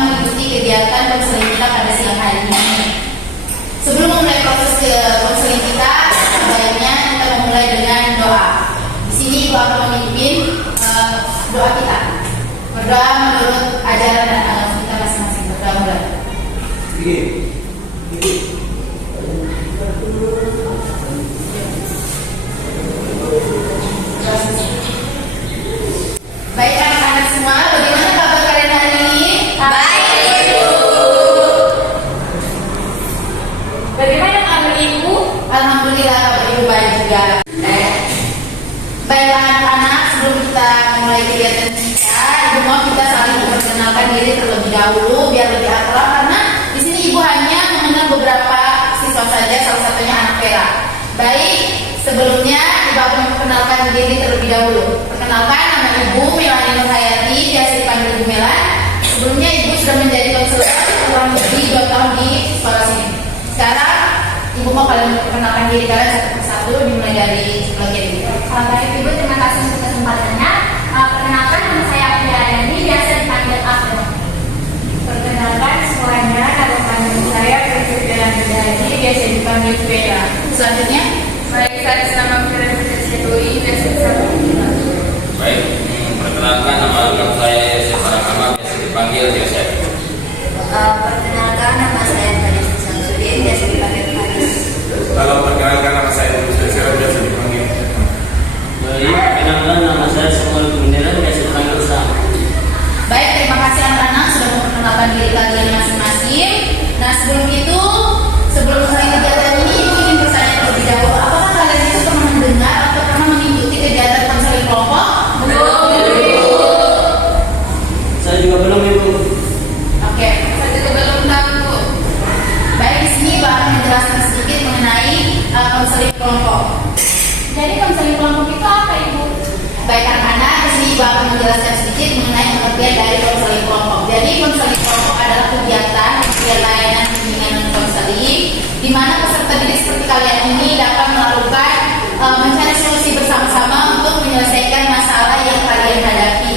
mengikuti kegiatan konseling kita pada siang hari ini. Sebelum memulai proses konseling kita, sebaiknya kita memulai dengan doa. Di sini Ibu akan memimpin doa kita. Berdoa menurut ajaran dan agama kita masing-masing. Berdoa mulai. Baik anak-anak semua, bagaimana kabar kalian hari ini? Baik, Ibu. Bagaimana kabar Ibu? Alhamdulillah kabar Ibu baik juga. Baiklah anak-anak, sebelum kita memulai kegiatan kita, Ibu mau kita saling memperkenalkan diri terlebih dahulu biar lebih akrab, karena di sini Ibu hanya mengenal beberapa siswa saja, salah satunya anak Vera. Baik, sebelumnya Ibu akan memperkenalkan diri terlebih dahulu. Perkenalkan, nama Ibu Melani Nurhayati, biasa dipanggil Ibu Melan. Sebelumnya Ibu sudah menjadi konselor kurang lebih 2 tahun di sekolah sini. Sekarang Ibu mau kalian memperkenalkan diri kalian satu persatu, dimulai dari bagian ini. Baik Ibu, terima kasih untuk kesempatannya. Perkenalkan, nama saya Apriyani, biasa dipanggil April. Perkenalkan semuanya, nama panjang saya Priscilla Nurhayati, biasa dipanggil Vera. Selanjutnya, Baik, saya nama Vera Priscilla, biasa dipanggil. Baik, perkenalkan nama lengkap saya Yosef Farahama, biasa dipanggil Yosef. Perkenalkan, nama saya Faris Samsudin, biasa dipanggil Faris. Kalau perkenalkan nama saya Yusuf, biasa dipanggil. Baik, perkenalkan nama saya Samuel Gumineran, biasa dipanggil Sam. baik, terima kasih anak-anak sudah memperkenalkan diri kalian masing-masing. Nah, sebelum mulai kegiatan ini, Ibu ingin bertanya terlebih dahulu, apakah kalian itu pernah mendengar atau pernah mengikuti kegiatan konseling kelompok? Saya juga belum, Ibu. Oke, Saya juga belum tahu. baik, di sini Ibu akan menjelaskan sedikit mengenai konseling kelompok. Jadi konseling kelompok itu apa Ibu? Baik anak-anak, di sini Ibu akan menjelaskan sedikit mengenai pengertian dari konseling kelompok. Jadi konseling kelompok adalah kegiatan layanan bimbingan dan konseling, di mana peserta didik seperti kalian ini dapat melakukan mencari solusi bersama-sama untuk menyelesaikan masalah yang kalian hadapi.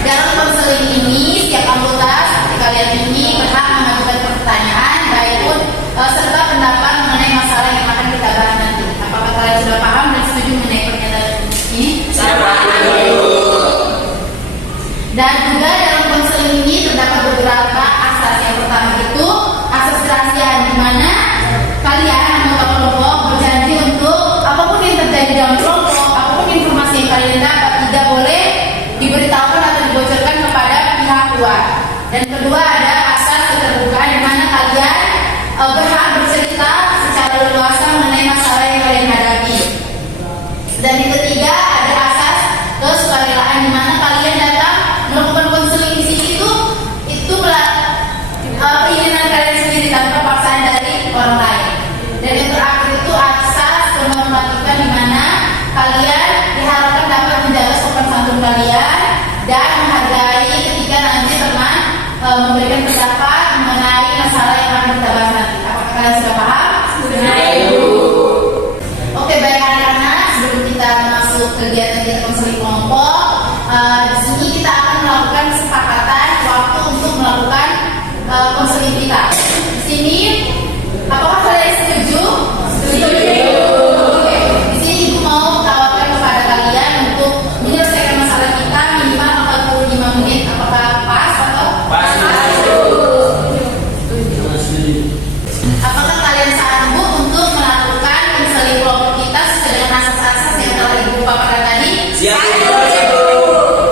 Dalam konseling ini, setiap anggota seperti kalian ini berhak mengajukan pertanyaan, baik pun serta pendapat mengenai masalah yang akan kita bahas nanti. Apakah kalian sudah paham dan setuju mengenai pernyataan ini? Dan juga dalam konseling ini terdapat beberapa asas. Yang pertama itu asas kerahasiaan, di mana kalian anggota kelompok berjanji untuk apapun yang terjadi dalam kelompok, apapun informasi yang kalian dapat tidak boleh diberitahukan atau dibocorkan kepada pihak luar. Dan kedua ada asas keterbukaan, di mana kalian berhak bercerita secara leluasa mengenai masalah yang kalian hadapi. Dan yang ketiga ada asas kesukarelaan, di mana kalian datang melakukan konseling di sini itu keinginan kalian sendiri tanpa paksaan dari orang lain. Dan yang terakhir itu asas kehormatan, di mana kalian diharapkan dapat menjaga sopan santun kalian dan menghargai ketika nanti teman memberikan pendapat mengenai masalah yang akan kita bahas nanti. Apakah kalian sudah paham? Sudah. Oke, baik anak-anak, sebelum kita masuk kegiatan kita konseling kelompok, di sini kita akan melakukan kesepakatan waktu untuk melakukan konseling kita. Di sini, apakah kalian setuju? Setuju. Oke, di sini Ibu mau tawarkan kepada kalian untuk menyelesaikan masalah kita minimal 45 menit. Apakah pas atau? Pas. Apakah kalian sanggup untuk melakukan konseling kelompok kita sesuai dengan asas-asas yang telah Ibu paparkan tadi? Siap.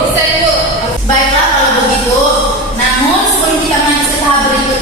Bisa Ibu. Baiklah kalau begitu. Namun sebelum kita lanjut ke tahap berikutnya,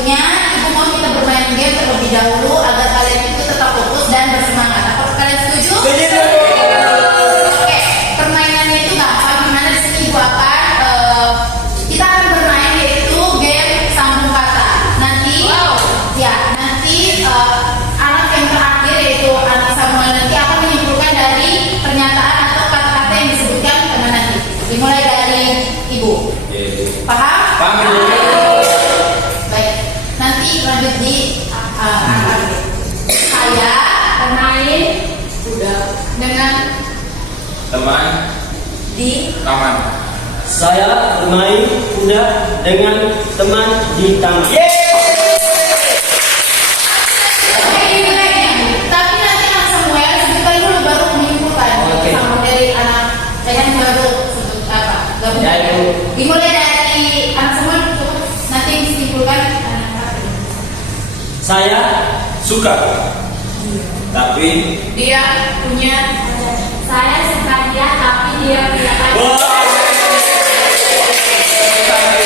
Saya bermain kuda dengan teman di taman. Tapi nanti anak Samuel sebentar dulu baru menyimpulkan. Oke. Sama dari anak saya baru sebut apa? Gabung. Ya, Ibu. Dimulai dari anak Samuel, coba nanti disimpulkan anak. Saya Suka, tapi Dia punya Saya suka dia tapi dia punya pacar.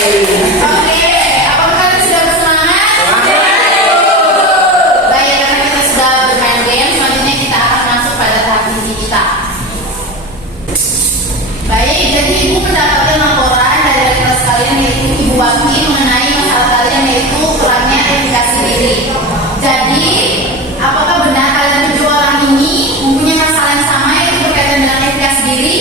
Oke, apakah kalian sudah bersemangat? Baik, karena kita sudah bermain game, selanjutnya kita akan masuk pada tahap inti kita. Baik, jadi ibu mendapatkan laporan dari kelas kalian yaitu Ibu Wati mengenai masalah kalian yaitu kurangnya efikasi diri. Jadi, apakah benar kalian berdua orang ini mempunyai masalah yang sama yaitu berkaitan dengan efikasi diri?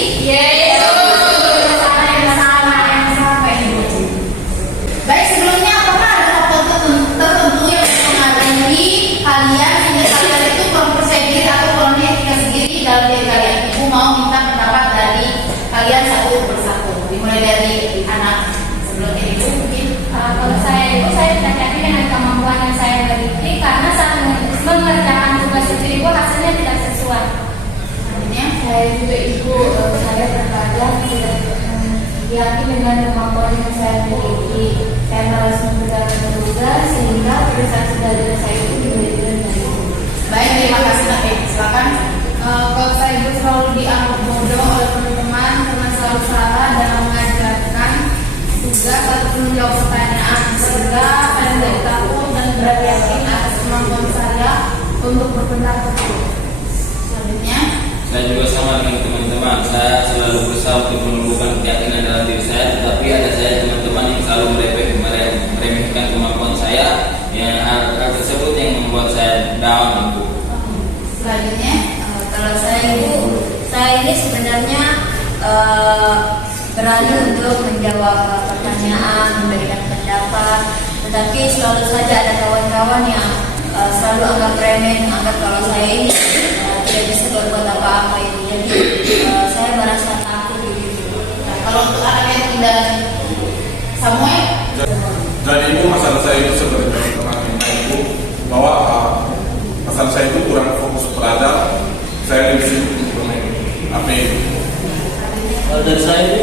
Baik, sebelumnya apakah ada faktor tertentu yang mempengaruhi kalian sehingga kalian itu kurang percaya diri atau kurangnya efikasi diri dalam diri kalian? Ibu mau minta pendapat dari kalian satu persatu. Dimulai dari anak sebelumnya ibu mungkin. Kalau saya tidak yakin dengan kemampuan yang saya miliki karena saat mengerjakan tugas sendiri itu hasilnya tidak sesuai. Selanjutnya, saya juga ibu, saya terkadang tidak yakin dengan kemampuan yang saya miliki. Saya malas mengerjakan tugas sehingga prestasi belajar saya itu menjadi rendah. baik, terima kasih Nafi. Silakan. Kalau saya ibu selalu dianggap bodoh oleh teman-teman karena selalu salah dalam mengajarkan tugas ataupun menjawab pertanyaan, sehingga saya menjadi takut dan berat yakin atas kemampuan saya untuk berpendapat. Selanjutnya, Saya juga sama dengan teman-teman. Saya selalu berusaha untuk menumbuhkan keyakinan dalam diri saya, tetapi ada saya teman-teman yang selalu meremehkan kemampuan saya, yang hal tersebut yang membuat saya down. selanjutnya, Kalau saya ini sebenarnya berani untuk menjawab pertanyaan, memberikan pendapat, tetapi selalu saja ada kawan-kawan yang selalu anggap remeh, anggap kalau saya ini tidak bisa berbuat apa-apa itu. Jadi saya merasa takut gitu. nah, kalau untuk anak yang tinggal Samuel, jadi itu masalah saya itu seperti teman-teman ibu bahwa masalah saya itu kurang fokus pada saya lebih sibuk untuk bermain HP. Kalau dari saya itu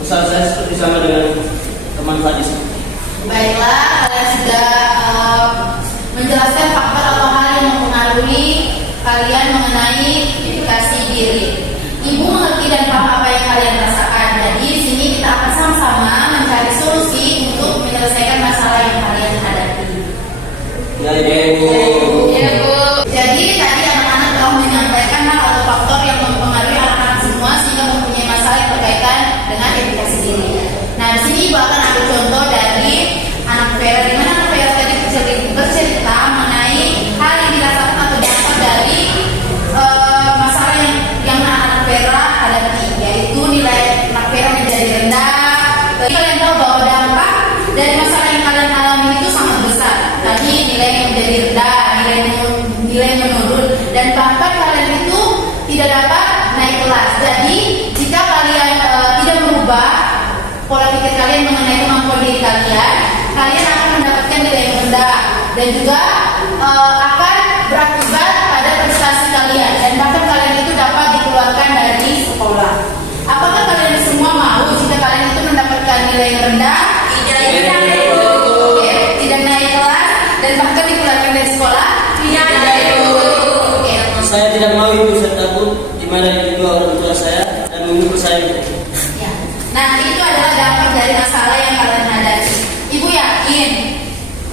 masalah saya seperti sama dengan teman tadi. baiklah, kalian sudah menjelaskan faktor atau hal yang mempengaruhi kalian mengenai efikasi diri. Ibu mengerti dan paham apa yang kalian rasakan. Jadi di sini kita akan sama-sama mencari solusi untuk menyelesaikan masalah yang kalian hadapi. Ya, Ibu. Jadi tadi anak-anak telah menyampaikan hal atau faktor yang mempengaruhi anak-anak semua sehingga mempunyai masalah yang berkaitan dengan efikasi diri. Nah, di sini ibu akan ambil contoh dari anak Vera, di mana anak Vera tadi bercerita mengenai hal yang dirasakan atau dampak dari masalah yang anak Vera hadapi, yaitu nilai anak Vera menjadi rendah. Jadi kalian tahu bahwa dampak dari masalah yang kalian alami itu sangat besar. Tadi nilai yang menjadi rendah, nilai menurun, dan bahkan kalian itu tidak dapat naik kelas. Jadi jika kalian tidak merubah pola pikir kalian mengenai kemampuan diri kalian, kalian akan mendapatkan nilai yang rendah dan juga akan berakibat pada prestasi kalian dan bahkan kalian itu dapat dikeluarkan dari sekolah. Apakah kalian semua mau jika kalian itu mendapatkan nilai yang rendah? Oke, tidak naik kelas dan bahkan dikeluarkan dari sekolah? Oke. Saya tidak mau itu, saya takut di mana kedua orang tua saya dan mengurus saya. Ya. Nah, itu adalah dampak dari masalah yang kalian hadapi. Ibu yakin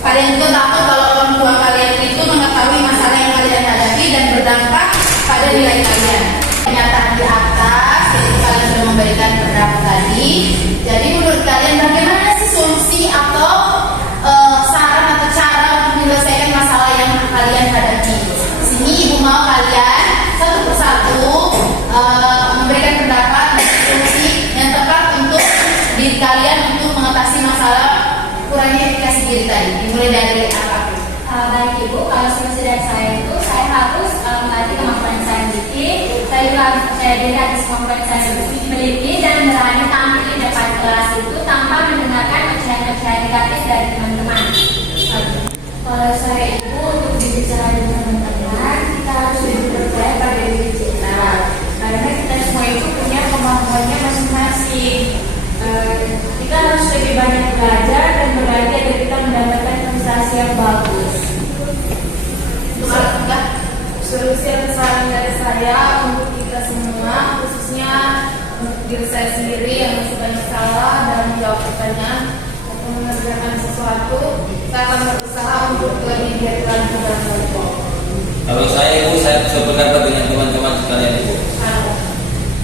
kalian juga takut kalau orang tua kalian itu mengetahui masalah yang kalian hadapi dan berdampak pada nilai kalian. Pernyataan di atas, jadi kalian sudah memberikan pendapat tadi. Jadi menurut kalian bagaimana sih solusi atau saran atau cara untuk menyelesaikan masalah yang kalian hadapi? Di sini ibu mau kalian satu persatu memberikan pendapat dan solusi yang tepat untuk diri kalian untuk mengatasi masalah kurangnya efikasi diri tadi. Dimulai dari apa? Baik Ibu, kalau solusi dari saya itu saya harus melatih kemampuan saya miliki, saya juga harus percaya diri atas kemampuan yang saya miliki dan berani tampil di depan kelas itu tanpa mendengarkan ocehan-ocehan negatif dari teman-teman. Kalau saya itu untuk berbicara dengan teman-teman, kita harus lebih percaya pada diri kita. Karena kita semua itu punya kemampuannya masing-masing. Kita harus lebih banyak belajar dan berlatih agar kita mendapatkan prestasi yang bagus. Solusi yang saran dari saya untuk kita semua, khususnya untuk diri saya sendiri yang masih banyak salah dalam menjawab pertanyaan atau mengerjakan sesuatu, saya akan berusaha untuk lebih giat lagi dalam belajar. Kalau saya Ibu, saya sependapat dengan teman-teman sekalian Ibu.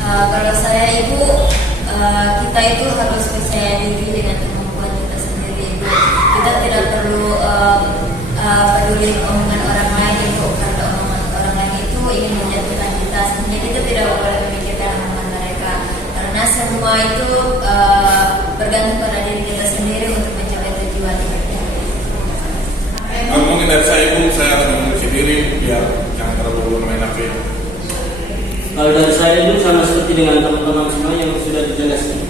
Kalau saya Ibu, kita itu harus percaya diri dengan kemampuan kita sendiri Ibu. Kita tidak perlu peduli omongan orang lain Ibu, karena omongan orang lain itu ingin menjatuhkan kita. Sebenarnya kita tidak boleh memikirkan omongan mereka, karena semua itu bergantung pada diri kita sendiri untuk mencapai tujuan. Mungkin dari saya pun saya akan mengunci diri biar jangan terlalu bermain HP. Kalau dari saya itu sama seperti dengan teman-teman semua yang sudah dijelaskan.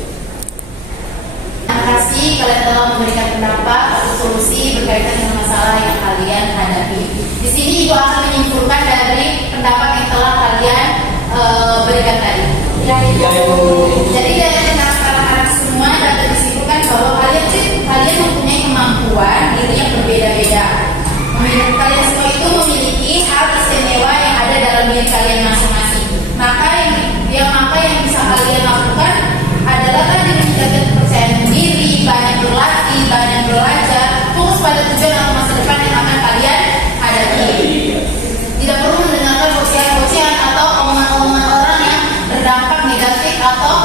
Terima kasih kalian telah memberikan pendapat atau solusi berkaitan dengan masalah yang kalian hadapi. Di sini Ibu akan menyimpulkan dari pendapat yang telah kalian berikan tadi. Jadi dari anak-anak semua dapat disimpulkan bahwa kalian mempunyai kemampuan diri yang berbeda-beda. Kalian semua itu memiliki hal istimewa yang ada dalam diri kalian masing-masing. Maka yang bisa kalian lakukan adalah tadi meningkatkan kepercayaan diri, banyak berlatih, banyak belajar, fokus pada tujuan atau masa depan yang akan kalian hadapi. Tidak perlu mendengarkan bosian-bosian atau omongan-omongan orang yang berdampak negatif atau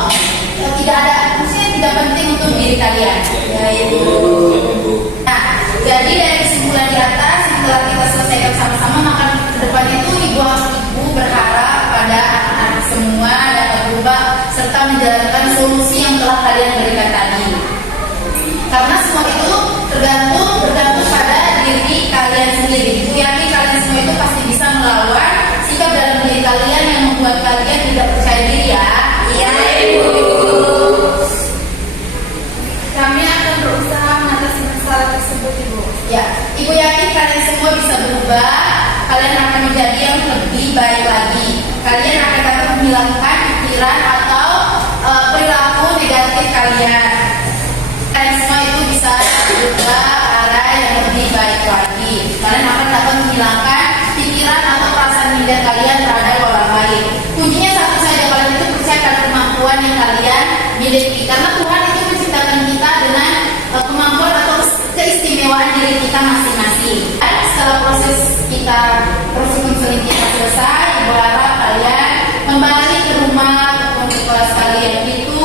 tidak penting untuk diri kalian. Ya Ibu. Nah, jadi dari kesimpulan di atas yang telah kita selesaikan sama-sama, maka kedepannya itu Ibu berharap pada anak-anak semua dapat berubah serta menjalankan solusi yang telah kalian berikan tadi. Karena semua itu bergantung pada diri kalian sendiri. Ibu yakin kalian semua itu pasti bisa melawan sikap dalam diri kalian yang membuat kalian tidak percaya diri ya. Iya Ibu. Kami akan berusaha mengatasi masalah tersebut, Ibu. Ya, Ibu yakin kalian semua bisa berubah. Kalian akan menjadi yang lebih baik lagi. Kalian akan dapat menghilangkan pikiran atau perilaku negatif kalian. Kalian semua itu bisa berubah ke arah yang lebih baik lagi. Kalian akan dapat menghilangkan pikiran atau perasaan minder kalian terhadap orang lain. Kuncinya satu saja, kalian itu percaya pada kemampuan yang kalian miliki. Karena Tuhan itu menciptakan kita dengan kemampuan atau keistimewaan diri kita masing-masing. Setelah proses konseling kita selesai, Ibu harap kalian kembali ke rumah ataupun ke kelas kalian itu,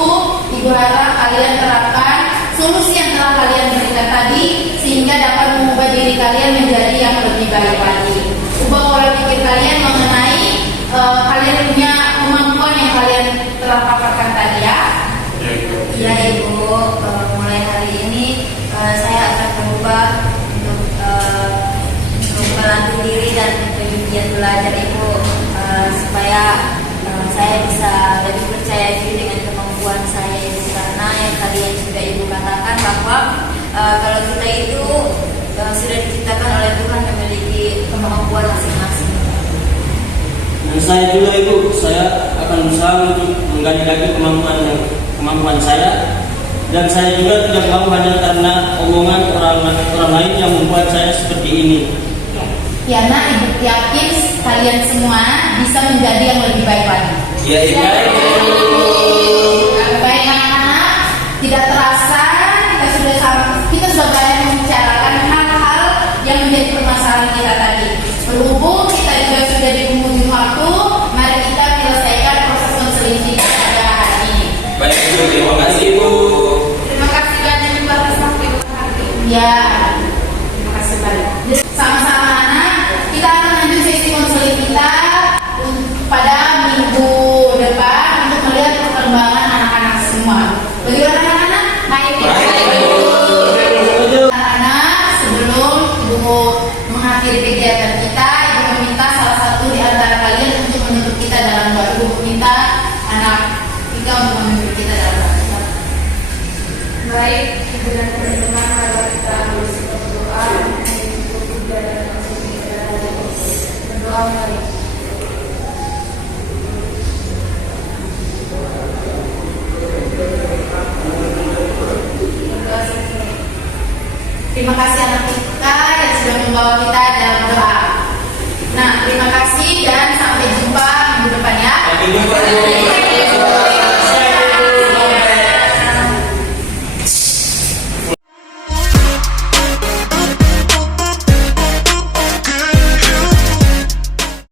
Ibu harap kalian terapkan solusi yang telah kalian berikan tadi sehingga dapat mengubah diri kalian menjadi yang lebih baik lagi. Ubah pola pikir kalian mengenai kalian punya kemampuan yang kalian telah paparkan tadi ya. Iya Ibu. Mulai hari ini saya akan berubah untuk melatih diri dan lebih giat belajar Ibu, supaya saya bisa lebih percaya diri dengan kemampuan saya Ibu. Karena yang kalian sudah Ibu katakan bahwa kalau kita itu sudah diciptakan oleh Tuhan memiliki kemampuan masing-masing. Dan saya juga Ibu, saya akan berusaha untuk menggali lagi kemampuan saya. Dan saya juga tidak mau hanya karena omongan orang lain yang membuat saya seperti ini. Ya, nah Ibu yakin kalian semua bisa menjadi yang lebih baik lagi. Ya Ibu. Baik anak-anak, tidak terasa kita sudah banyak membicarakan hal-hal yang menjadi permasalahan kita tadi. Berhubung kita juga sudah di penghujung waktu, mari kita menyelesaikan proses konseling kita pada hari ini. Baik Ibu, terima kasih Ibu. Terima kasih banyak Ibu atas waktu Ibu hari ini. Ya, terima kasih banyak. Sama-sama anak, kita akan lanjut sesi konseling kita pada minggu depan untuk melihat perkembangan anak-anak semua. Bagaimana anak-anak? Baik. Anak-anak, sebelum Ibu mengakhiri kegiatan kita, Ibu meminta salah satu di antara kalian untuk menuntut kita dalam doa. Ibu Baik, ibu dan teman-teman, mari kita berdoa untuk dan berdoa mari. Terima kasih anak kita yang sudah membawa kita dalam doa. Nah, terima kasih dan sampai jumpa minggu depan ya. Sampai jumpa.